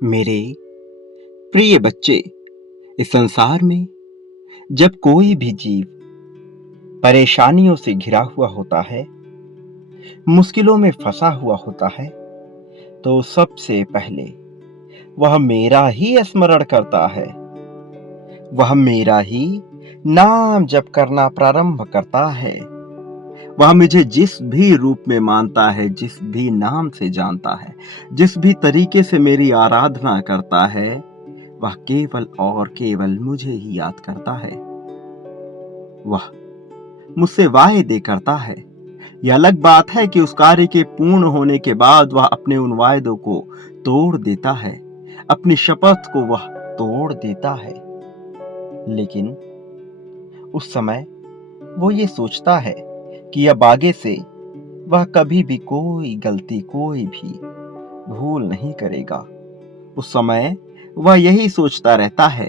मेरे प्रिय बच्चे, इस संसार में जब कोई भी जीव परेशानियों से घिरा हुआ होता है, मुश्किलों में फंसा हुआ होता है, तो सबसे पहले वह मेरा ही स्मरण करता है। वह मेरा ही नाम जप करना प्रारंभ करता है। वह मुझे जिस भी रूप में मानता है, जिस भी नाम से जानता है, जिस भी तरीके से मेरी आराधना करता है, वह केवल और केवल मुझे ही याद करता है। वह मुझसे वायदे करता है। यह अलग बात है कि उस कार्य के पूर्ण होने के बाद वह अपने उन वायदों को तोड़ देता है, अपनी शपथ को वह तोड़ देता है। लेकिन उस समय वो ये सोचता है कि अब आगे से वह कभी भी कोई गलती, कोई भी भूल नहीं करेगा। उस समय वह यही सोचता रहता है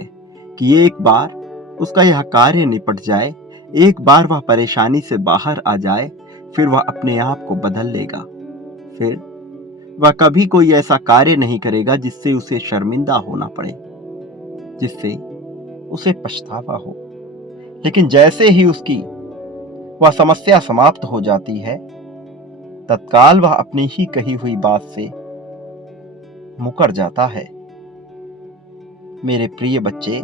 कि एक बार उसका यह कार्य निपट जाए, एक बार वह परेशानी से बाहर आ जाए, फिर वह अपने आप को बदल लेगा। फिर वह कभी कोई ऐसा कार्य नहीं करेगा जिससे उसे शर्मिंदा होना पड़े, जिससे उसे पछतावा हो। लेकिन जैसे ही उसकी वह समस्या समाप्त हो जाती है, तत्काल वह अपनी ही कही हुई बात से मुकर जाता है। मेरे प्रिय बच्चे,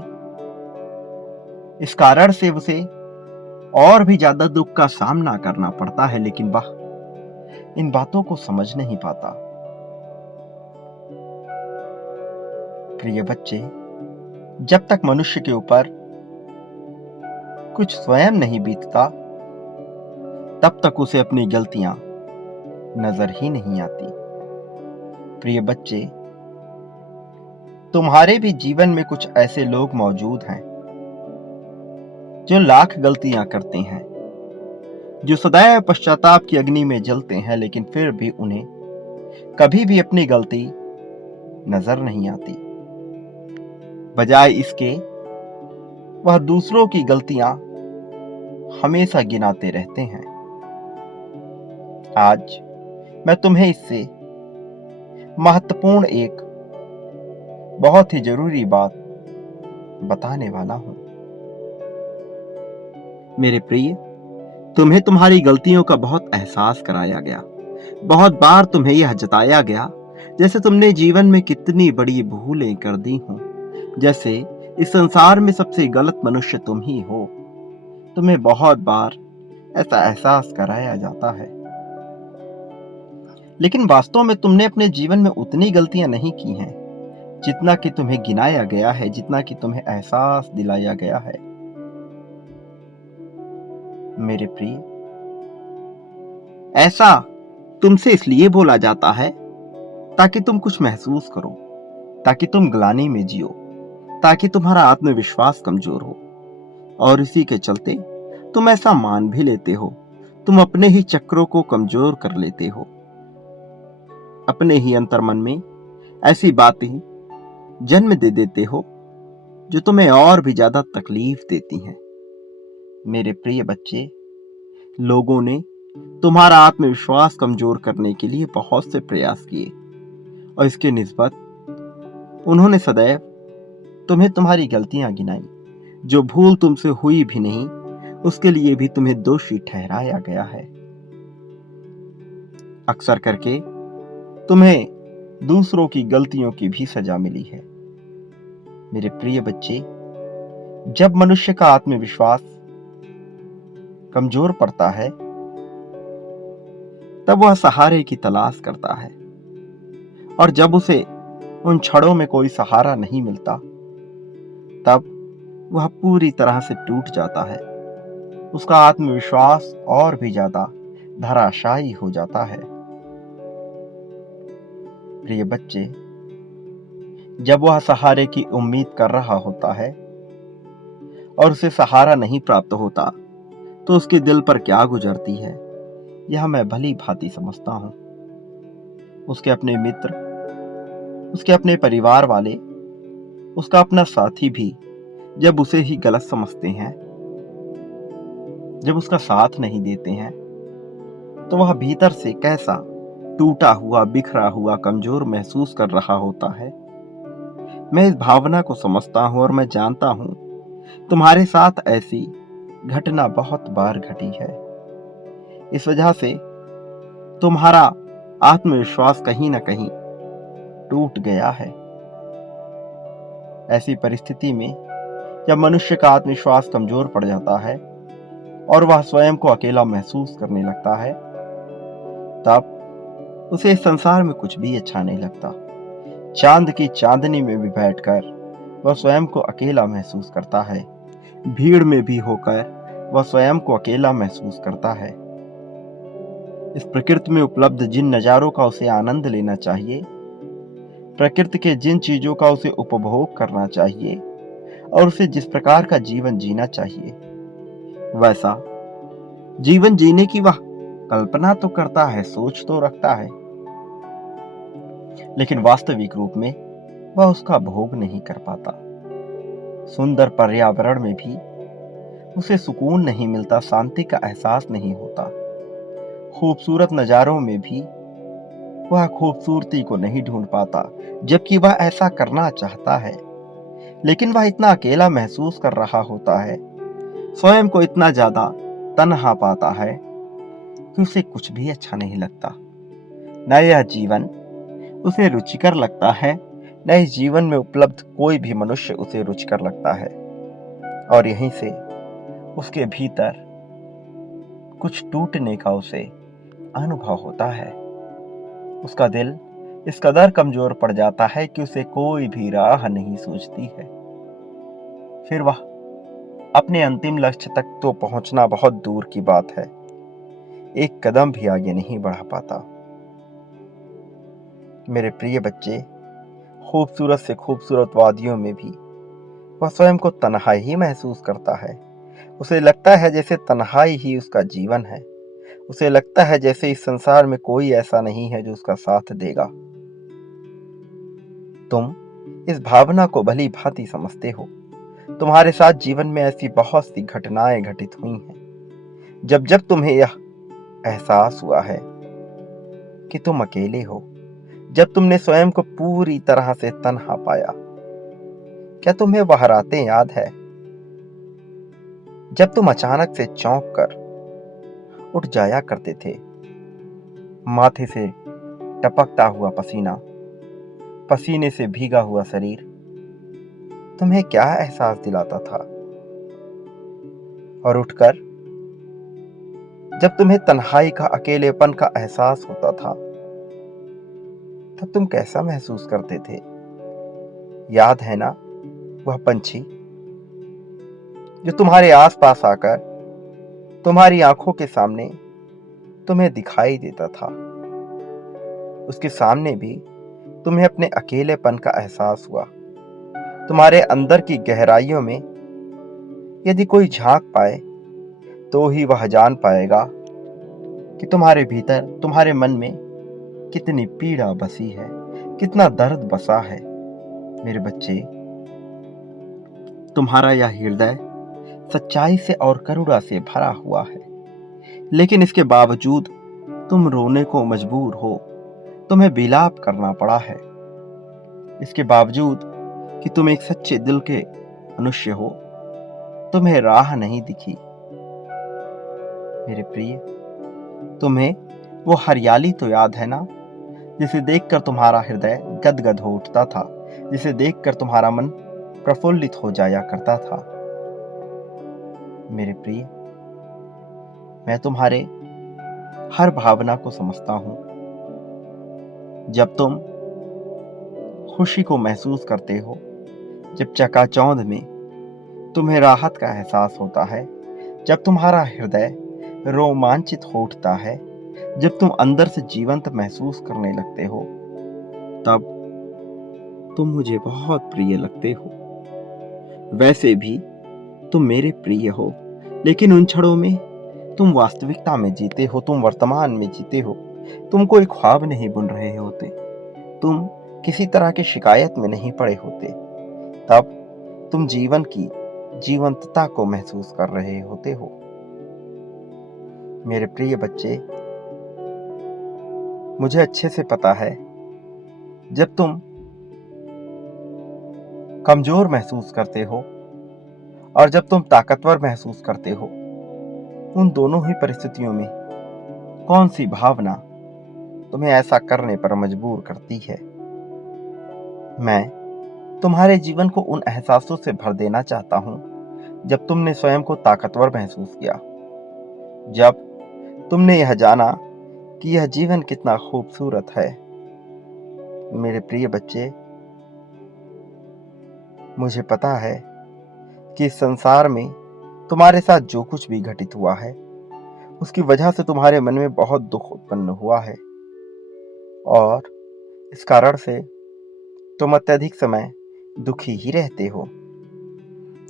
इस कारण से उसे और भी ज्यादा दुख का सामना करना पड़ता है, लेकिन वह इन बातों को समझ नहीं पाता। प्रिय बच्चे, जब तक मनुष्य के ऊपर कुछ स्वयं नहीं बीतता, तब तक उसे अपनी गलतियां नजर ही नहीं आती। प्रिय बच्चे, तुम्हारे भी जीवन में कुछ ऐसे लोग मौजूद हैं जो लाख गलतियां करते हैं, जो सदैव पश्चाताप की अग्नि में जलते हैं, लेकिन फिर भी उन्हें कभी भी अपनी गलती नजर नहीं आती। बजाय इसके वह दूसरों की गलतियां हमेशा गिनाते रहते हैं। आज मैं तुम्हें इससे महत्वपूर्ण एक बहुत ही जरूरी बात बताने वाला हूं। मेरे प्रिय, तुम्हें तुम्हारी गलतियों का बहुत एहसास कराया गया। बहुत बार तुम्हें यह जताया गया जैसे तुमने जीवन में कितनी बड़ी भूलें कर दी हों, जैसे इस संसार में सबसे गलत मनुष्य तुम ही हो। तुम्हें बहुत बार ऐसा एहसास कराया जाता है, लेकिन वास्तव में तुमने अपने जीवन में उतनी गलतियां नहीं की हैं जितना कि तुम्हें गिनाया गया है, जितना कि तुम्हें एहसास दिलाया गया है। मेरे प्रिय, ऐसा तुमसे इसलिए बोला जाता है ताकि तुम कुछ महसूस करो, ताकि तुम ग्लानि में जियो, ताकि तुम्हारा आत्मविश्वास कमजोर हो, और इसी के चलते तुम ऐसा मान भी लेते हो। तुम अपने ही चक्रों को कमजोर कर लेते हो, अपने ही अंतर्मन में ऐसी बातें जन्म दे देते हो जो तुम्हें और भी ज्यादा तकलीफ देती हैं। मेरे प्रिय बच्चे, लोगों ने तुम्हारा आत्मविश्वास कमजोर करने के लिए बहुत से प्रयास किए, और इसके निस्बत उन्होंने सदैव तुम्हें तुम्हारी गलतियां गिनाई। जो भूल तुमसे हुई भी नहीं, उसके लिए भी तुम्हें दोषी ठहराया गया है। अक्सर करके तुम्हें दूसरों की गलतियों की भी सजा मिली है। मेरे प्रिय बच्चे, जब मनुष्य का आत्मविश्वास कमजोर पड़ता है, तब वह सहारे की तलाश करता है, और जब उसे उन क्षणों में कोई सहारा नहीं मिलता, तब वह पूरी तरह से टूट जाता है। उसका आत्मविश्वास और भी ज्यादा धराशायी हो जाता है। प्रिय बच्चे, जब वह सहारे की उम्मीद कर रहा होता है और उसे सहारा नहीं प्राप्त होता, तो उसके दिल पर क्या गुजरती है, यह मैं भली भांति समझता हूं। उसके अपने मित्र, उसके अपने परिवार वाले, उसका अपना साथी भी जब उसे ही गलत समझते हैं, जब उसका साथ नहीं देते हैं, तो वह भीतर से कैसा टूटा हुआ, बिखरा हुआ, कमजोर महसूस कर रहा होता है, मैं इस भावना को समझता हूँ और मैं जानता हूँ तुम्हारे साथ ऐसी घटना बहुत बार घटी है। इस वजह से तुम्हारा आत्मविश्वास कहीं न कहीं टूट गया है। ऐसी परिस्थिति में जब मनुष्य का आत्मविश्वास कमजोर पड़ जाता है और वह स्वयं को अकेला महसूस करने लगता है, तब उसे इस संसार में कुछ भी अच्छा नहीं लगता। चांद की चांदनी में भी बैठकर वह स्वयं को अकेला महसूस करता है। भीड़ में भी होकर वह स्वयं को अकेला महसूस करता है। इस प्रकृति में उपलब्ध जिन नजारों का उसे आनंद लेना चाहिए, प्रकृति के जिन चीजों का उसे उपभोग करना चाहिए और उसे जिस प्रकार का जीवन जीना चाहिए, वैसा जीवन जीने की वह कल्पना तो करता है, सोच तो रखता है, लेकिन वास्तविक रूप में वह उसका भोग नहीं कर पाता। सुंदर पर्यावरण में भी उसे सुकून नहीं मिलता, शांति का एहसास नहीं होता। खूबसूरत नजारों में भी वह खूबसूरती को नहीं ढूंढ पाता, जबकि वह ऐसा करना चाहता है, लेकिन वह इतना अकेला महसूस कर रहा होता है, स्वयं को इतना ज्यादा तन्हा पाता है कि उसे कुछ भी अच्छा नहीं लगता। न यह जीवन उसे रुचिकर लगता है, न इस जीवन में उपलब्ध कोई भी मनुष्य उसे रुचिकर लगता है। और यहीं से उसके भीतर कुछ टूटने का उसे अनुभव होता है। उसका दिल इस कदर कमजोर पड़ जाता है कि उसे कोई भी राह नहीं सूझती है। फिर वह अपने अंतिम लक्ष्य तक तो पहुंचना बहुत दूर की बात है, एक कदम भी आगे नहीं बढ़ा पाता। मेरे प्रिय बच्चे, खूबसूरत से खूबसूरत वादियों में भी वह स्वयं को तन्हाई ही महसूस करता है। उसे लगता है जैसे तन्हाई ही उसका जीवन है। उसे लगता है जैसे इस संसार में कोई ऐसा नहीं है जो उसका साथ देगा। तुम इस भावना को भली भांति समझते हो। तुम्हारे साथ जीवन में ऐसी बहुत सी घटनाएं घटित हुई हैं। जब जब तुम्हें यह एहसास हुआ है कि तुम अकेले हो, जब तुमने स्वयं को पूरी तरह से तन्हा पाया, क्या तुम्हें वह रातें याद है जब तुम अचानक से चौंक कर उठ जाया करते थे, माथे से टपकता हुआ पसीना, पसीने से भीगा हुआ शरीर तुम्हें क्या एहसास दिलाता था? और उठकर जब तुम्हें तन्हाई का, अकेलेपन का एहसास होता था, तब तुम कैसा महसूस करते थे? याद है ना वह पंछी जो तुम्हारे आसपास आकर तुम्हारी आंखों के सामने तुम्हें दिखाई देता था? उसके सामने भी तुम्हें अपने अकेलेपन का एहसास हुआ। तुम्हारे अंदर की गहराइयों में यदि कोई झांक पाए तो ही वह जान पाएगा कि तुम्हारे भीतर, तुम्हारे मन में कितनी पीड़ा बसी है, कितना दर्द बसा है। मेरे बच्चे, तुम्हारा यह हृदय सच्चाई से और करुणा से भरा हुआ है, लेकिन इसके बावजूद तुम रोने को मजबूर हो। तुम्हें विलाप करना पड़ा है। इसके बावजूद कि तुम एक सच्चे दिल के मनुष्य हो, तुम्हें राह नहीं दिखी। मेरे प्रिय, तुम्हें वो हरियाली तो याद है ना, जिसे देखकर तुम्हारा हृदय गदगद हो उठता था, जिसे देखकर तुम्हारा मन प्रफुल्लित हो जाया करता था? मेरे प्रिय, मैं तुम्हारे हर भावना को समझता हूं। जब तुम खुशी को महसूस करते हो, जब चकाचौंध में तुम्हें राहत का एहसास होता है, जब तुम्हारा हृदय रोमांचित हो उठता है, जब तुम अंदर से जीवंत महसूस करने लगते हो, तब तुम मुझे बहुत प्रिय लगते हो। वैसे भी तुम मेरे प्रिय हो, लेकिन उन क्षणों में तुम वास्तविकता में जीते हो, तुम वर्तमान में जीते हो। तुम कोई ख्वाब नहीं बुन रहे होते, तुम किसी तरह की शिकायत में नहीं पड़े होते, तब तुम जीवन की जीवंतता को महसूस कर रहे होते हो। मेरे प्रिय बच्चे, मुझे अच्छे से पता है, जब तुम कमजोर महसूस करते हो और जब तुम ताकतवर महसूस करते हो, उन दोनों ही परिस्थितियों में कौन सी भावना तुम्हें ऐसा करने पर मजबूर करती है? मैं तुम्हारे जीवन को उन एहसासों से भर देना चाहता हूं जब तुमने स्वयं को ताकतवर महसूस किया, जब तुमने यह जाना कि यह जीवन कितना खूबसूरत है। मेरे प्रिय बच्चे, मुझे पता है कि इस संसार में तुम्हारे साथ जो कुछ भी घटित हुआ है, उसकी वजह से तुम्हारे मन में बहुत दुख उत्पन्न हुआ है और इस कारण से तुम अत्यधिक समय दुखी ही रहते हो।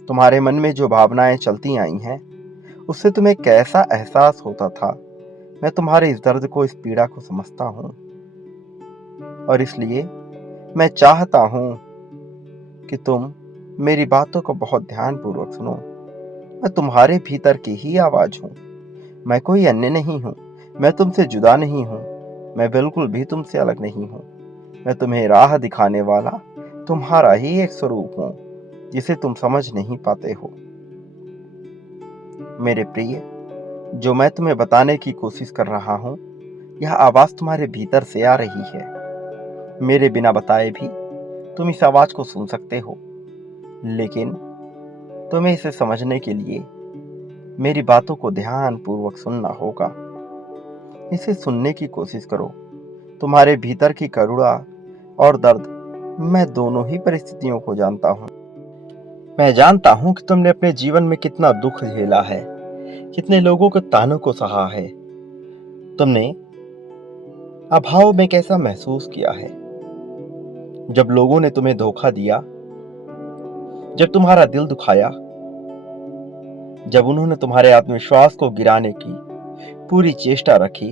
तुम्हारे मन में जो भावनाएं चलती आई हैं, उससे तुम्हें कैसा एहसास होता था, मैं तुम्हारे इस दर्द को, इस पीड़ा को समझता हूं और इसलिए मैं चाहता हूं कि तुम मेरी बातों को बहुत ध्यानपूर्वक सुनो। मैं तुम्हारे भीतर की ही आवाज हूं, मैं कोई अन्य नहीं हूं। मैं तुमसे जुदा नहीं हूं, मैं बिल्कुल भी तुमसे अलग नहीं हूं। मैं तुम्हें राह दिखाने वाला तुम्हारा ही एक स्वरूप हूं, जिसे तुम समझ नहीं पाते हो। मेरे प्रिय, जो मैं तुम्हें बताने की कोशिश कर रहा हूं, यह आवाज तुम्हारे भीतर से आ रही है। मेरे बिना बताए भी तुम इस आवाज को सुन सकते हो, लेकिन तुम्हें इसे समझने के लिए मेरी बातों को ध्यानपूर्वक सुनना होगा। इसे सुनने की कोशिश करो। तुम्हारे भीतर की करुणा और दर्द, मैं दोनों ही परिस्थितियों को जानता हूं। मैं जानता हूं कि तुमने अपने जीवन में कितना दुख झेला है, कितने लोगों के तानों को सहा है, तुमने अभाव में कैसा महसूस किया है, जब लोगों ने तुम्हें धोखा दिया, जब तुम्हारा दिल दुखाया, जब उन्होंने तुम्हारे आत्मविश्वास को गिराने की पूरी चेष्टा रखी,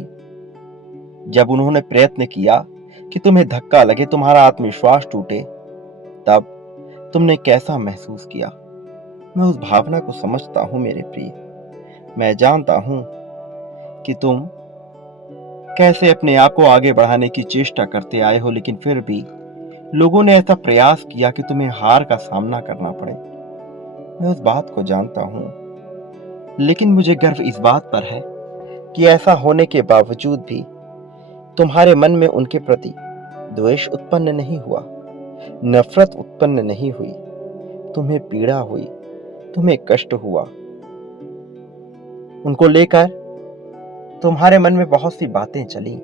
जब उन्होंने प्रयत्न किया कि तुम्हें धक्का लगे, तुम्हारा आत्मविश्वास टूटे, तब तुमने कैसा महसूस किया। मैं उस भावना को समझता हूं मेरे प्रिय। मैं जानता हूं कि तुम कैसे अपने आप को आगे बढ़ाने की चेष्टा करते आए हो, लेकिन फिर भी लोगों ने ऐसा प्रयास किया कि तुम्हें हार का सामना करना पड़े। मैं उस बात को जानता हूं, लेकिन मुझे गर्व इस बात पर है कि ऐसा होने के बावजूद भी तुम्हारे मन में उनके प्रति द्वेष उत्पन्न नहीं हुआ, नफरत उत्पन्न नहीं हुई। तुम्हें पीड़ा हुई, तुम्हें कष्ट हुआ, उनको लेकर तुम्हारे मन में बहुत सी बातें चली,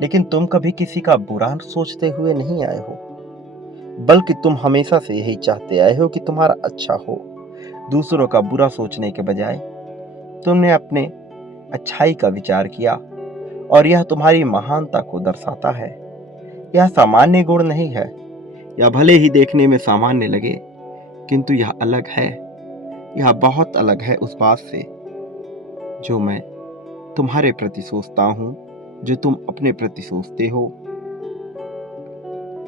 लेकिन तुम कभी किसी का बुरा सोचते हुए नहीं आए हो, बल्कि तुम हमेशा से यही चाहते आए हो कि तुम्हारा अच्छा हो। दूसरों का बुरा सोचने के बजाय तुमने अपने अच्छाई का विचार किया और यह तुम्हारी महानता को दर्शाता है। यह सामान्य गुण नहीं है। यह भले ही देखने में सामान्य लगे, किंतु यह अलग है। यह बहुत अलग है उस बात से जो मैं तुम्हारे प्रति सोचता हूं, जो तुम अपने प्रति सोचते हो।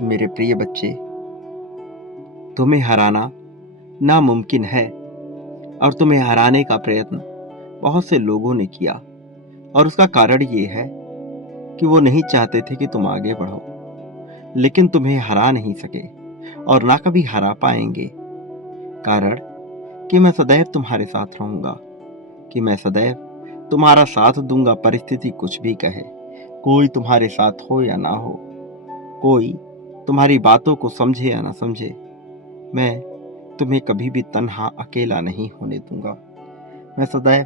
मेरे प्रिय बच्चे, तुम्हें हराना नामुमकिन है और तुम्हें हराने का प्रयत्न बहुत से लोगों ने किया, और उसका कारण ये है कि वो नहीं चाहते थे कि तुम आगे बढ़ो, लेकिन तुम्हें हरा नहीं सके और ना कभी हरा पाएंगे। कारण कि मैं सदैव तुम्हारे साथ रहूंगा, कि मैं सदैव तुम्हारा साथ दूंगा, परिस्थिति कुछ भी कहे। कोई तुम्हारे साथ हो या ना हो, कोई तुम्हारी बातों को समझे या ना समझे, मैं तुम्हें कभी भी तन्हा अकेला नहीं होने दूंगा। मैं सदैव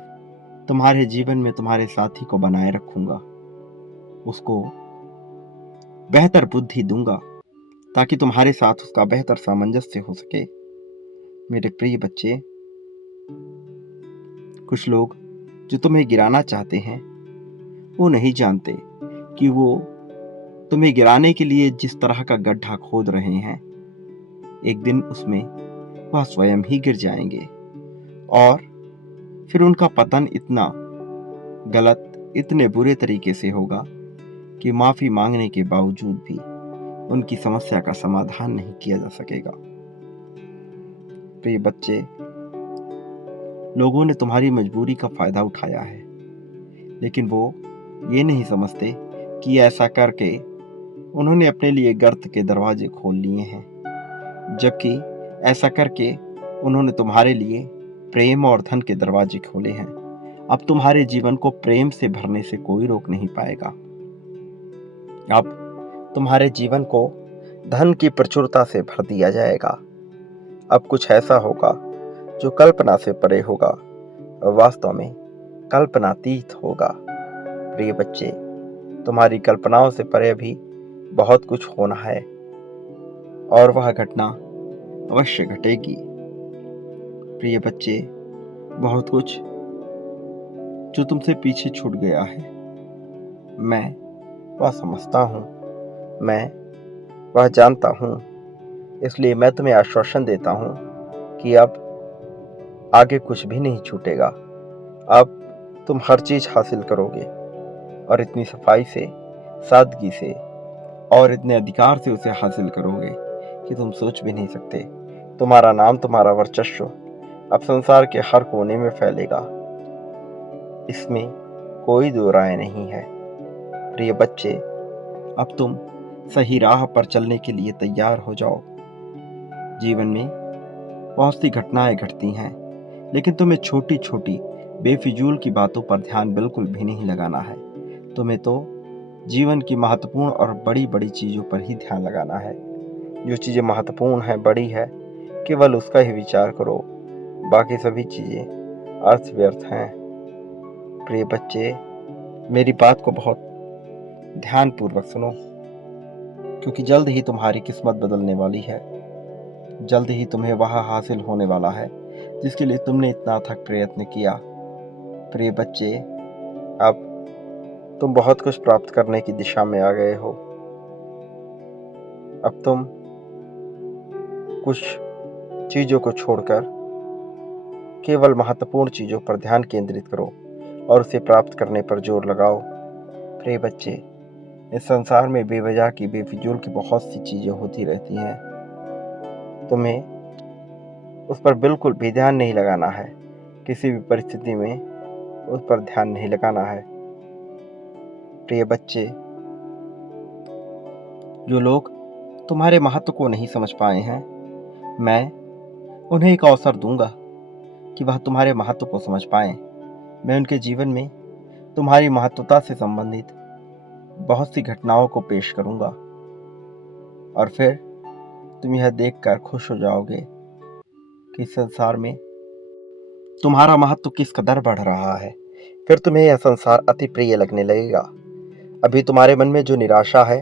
तुम्हारे जीवन में तुम्हारे साथी को बनाए रखूंगा, उसको बेहतर बुद्धि दूंगा ताकि तुम्हारे साथ उसका बेहतर सामंजस्य हो सके। मेरे प्रिय बच्चे, कुछ लोग जो तुम्हें गिराना चाहते हैं, वो नहीं जानते कि वो तुम्हें गिराने के लिए जिस तरह का गड्ढा खोद रहे हैं, एक दिन उसमें वह स्वयं ही गिर जाएंगे और फिर उनका पतन इतना गलत, इतने बुरे तरीके से होगा कि माफी मांगने के बावजूद भी उनकी समस्या का समाधान नहीं किया जा सकेगा। प्रिय बच्चे, लोगों ने तुम्हारी मजबूरी का फायदा उठाया है, लेकिन वो ये नहीं समझते कि ऐसा करके उन्होंने अपने लिए गर्त के दरवाजे खोल लिए हैं, जबकि ऐसा करके उन्होंने तुम्हारे लिए प्रेम और धन के दरवाजे खोले हैं। अब तुम्हारे जीवन को प्रेम से भरने से कोई रोक नहीं पाएगा। अब तुम्हारे जीवन को धन की प्रचुरता से भर दिया जाएगा। अब कुछ ऐसा होगा जो कल्पना से परे होगा और वास्तव में कल्पनातीत होगा। प्रिय बच्चे, तुम्हारी कल्पनाओं से परे भी बहुत कुछ होना है और वह घटना अवश्य घटेगी। प्रिय बच्चे, बहुत कुछ जो तुमसे पीछे छूट गया है, मैं वह समझता हूँ, मैं वह जानता हूँ। इसलिए मैं तुम्हें आश्वासन देता हूँ कि अब आगे कुछ भी नहीं छूटेगा। अब तुम हर चीज हासिल करोगे और इतनी सफाई से, सादगी से और इतने अधिकार से उसे हासिल करोगे कि तुम सोच भी नहीं सकते। तुम्हारा नाम, तुम्हारा वर्चस्व अब संसार के हर कोने में फैलेगा, इसमें कोई दो राय नहीं है। प्रिय बच्चे, अब तुम सही राह पर चलने के लिए तैयार हो जाओ। जीवन में बहुत सी घटनाएं घटती हैं, लेकिन तुम्हें छोटी छोटी बेफिजूल की बातों पर ध्यान बिल्कुल भी नहीं लगाना है। तुम्हें तो जीवन की महत्वपूर्ण और बड़ी बड़ी चीजों पर ही ध्यान लगाना है। जो चीजें महत्वपूर्ण है, बड़ी है, केवल उसका ही विचार करो। बाकी सभी चीजें अर्थ व्यर्थ हैं। प्रिय बच्चे, मेरी बात को बहुत ध्यानपूर्वक सुनो, क्योंकि जल्द ही तुम्हारी किस्मत बदलने वाली है। जल्द ही तुम्हें वह हासिल होने वाला है जिसके लिए तुमने इतना अथक प्रयत्न किया। प्रिय बच्चे, अब तुम बहुत कुछ प्राप्त करने की दिशा में आ गए हो। अब तुम कुछ चीजों को छोड़कर केवल महत्वपूर्ण चीजों पर ध्यान केंद्रित करो और उसे प्राप्त करने पर जोर लगाओ। प्रिय बच्चे, इस संसार में बेवजह की, बेफिजूल की बहुत सी चीजें होती रहती हैं। तुम्हें उस पर बिल्कुल भी ध्यान नहीं लगाना है। किसी भी परिस्थिति में उस पर ध्यान नहीं लगाना है। प्रिय बच्चे, जो लोग तुम्हारे महत्व को नहीं समझ पाए हैं, मैं उन्हें एक अवसर दूंगा कि वह तुम्हारे महत्व को समझ पाएं। मैं उनके जीवन में तुम्हारी महत्वता से संबंधित बहुत सी घटनाओं को पेश करूंगा और फिर तुम यह देखकर खुश हो जाओगे कि संसार में तुम्हारा महत्व किस कदर बढ़ रहा है। फिर तुम्हें यह संसार अति प्रिय लगने लगेगा। अभी तुम्हारे मन में जो निराशा है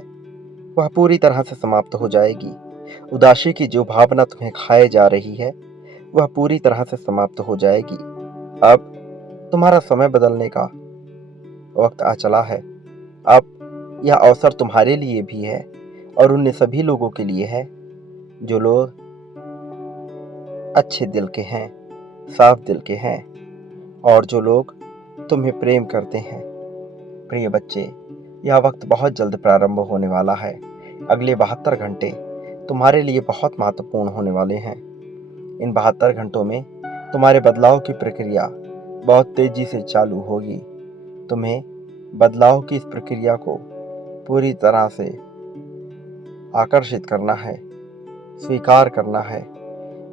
वह पूरी तरह से समाप्त हो जाएगी। उदासी की जो भावना तुम्हें खाए जा रही है वह पूरी तरह से समाप्त हो जाएगी। अब तुम्हारा समय बदलने का वक्त आ चला है। अब यह अवसर तुम्हारे लिए भी है और उन सभी लोगों के लिए है जो लोग अच्छे दिल के हैं, साफ दिल के हैं और जो लोग तुम्हें प्रेम करते हैं। प्रिय बच्चे, यह वक्त बहुत जल्द प्रारंभ होने वाला है। अगले 72 घंटे तुम्हारे लिए बहुत महत्वपूर्ण होने वाले हैं। इन 72 घंटों में तुम्हारे बदलाव की प्रक्रिया बहुत तेजी से चालू होगी। तुम्हें बदलाव की इस प्रक्रिया को पूरी तरह से आकर्षित करना है, स्वीकार करना है,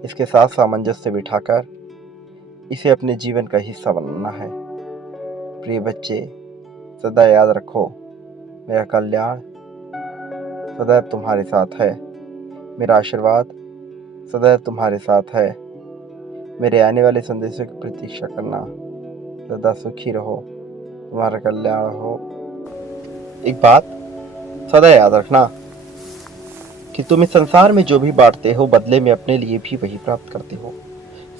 इसके साथ सामंजस्य बिठाकर इसे अपने जीवन का हिस्सा बनाना है। प्रिय बच्चे, सदा याद रखो, मेरा कल्याण सदैव तुम्हारे साथ है। मेरा आशीर्वाद सदैव तुम्हारे साथ है। मेरे आने वाले संदेशों की प्रतीक्षा करना। सदा सुखी रहो, तुम्हारा कल्याण हो। एक बात सदा याद रखना कि तुम इस संसार में जो भी बांटते हो बदले में अपने लिए भी वही प्राप्त करते हो।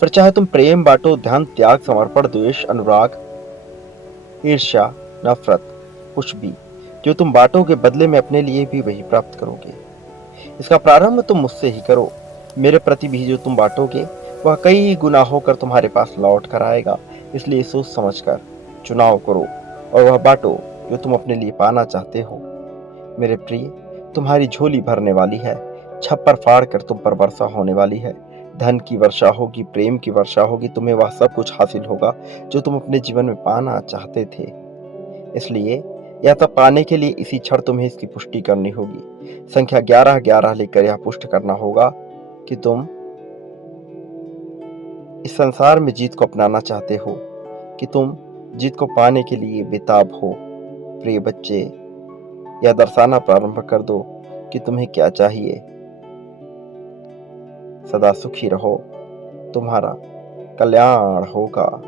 फिर चाहे तुम प्रेम बांटो, ध्यान, त्याग, समर्पण, द्वेष, अनुराग, ईर्ष्या, नफरत, कुछ भी जो तुम बांटोगे बदले में अपने लिए भी वही प्राप्त करोगे। इसका प्रारंभ तुम मुझसे ही करो। मेरे प्रति भी जो तुम बांटोगे वह कई गुना होकर तुम्हारे पास लौट कर आएगा। इसलिए सोच समझकर चुनाव करो और वह बांटो जो तुम अपने लिए पाना चाहते हो। मेरे प्रिय, तुम्हारी झोली भरने वाली है। छप्पर फाड़ कर तुम पर वर्षा होने वाली है। धन की वर्षा होगी, प्रेम की वर्षा होगी। तुम्हें वह सब कुछ हासिल होगा जो तुम अपने जीवन में पाना चाहते थे। इसलिए यह सब पाने के लिए इसी क्षण तुम्हें इसकी पुष्टि करनी होगी। संख्या 11 11 लेकर यह पुष्ट करना होगा कि तुम इस संसार में जीत को अपनाना चाहते हो कि तुम जीत को पाने के लिए बेताब हो। प्रिय बच्चे, यह दर्शाना प्रारंभ कर दो कि तुम्हें क्या चाहिए। सदा सुखी रहो, तुम्हारा कल्याण होगा।